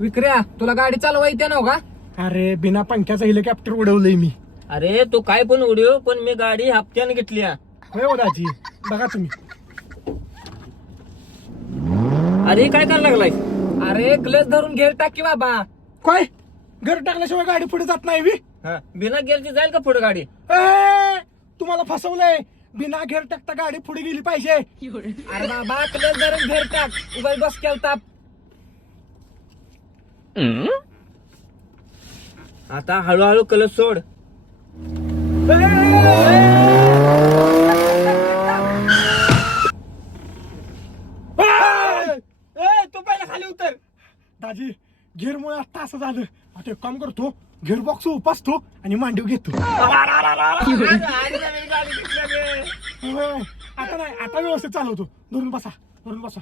विक्र्या तुला गाडी चालवा येते ना का? अरे बिना पंख्याचं हेलिकॉप्टर उडवलंय मी. अरे तू काय पण उडव, पण मी गाडी हप्त्याने घेतली. होय हो दाजी, बघा तुम्ही. अरे काय करायला लागलाय? अरे क्लच धरून घेर टाक की बाबा. काय घर टाकल्याशिवाय गाडी पुढे जात नाही बी? बिना गेरची जाईल का पुढे गाडी? ए, तुम्हाला फसवलंय. बिना घेर टाकता गाडी पुढे गेली पाहिजे. अरे बाबा क्लच धरून घेर टाक. उगाच बस केलता. आता हळूहळू कलस सोड. तू पहिला खाली उतर. दाजी घेरमुळे आता असं झालं. आता एक काम करतो, घेर बॉक्स उपासतो आणि मांडीव घेतो. होय, आता नाही, आता व्यवस्थित चालवतो. धरून बसा, धरून बसा.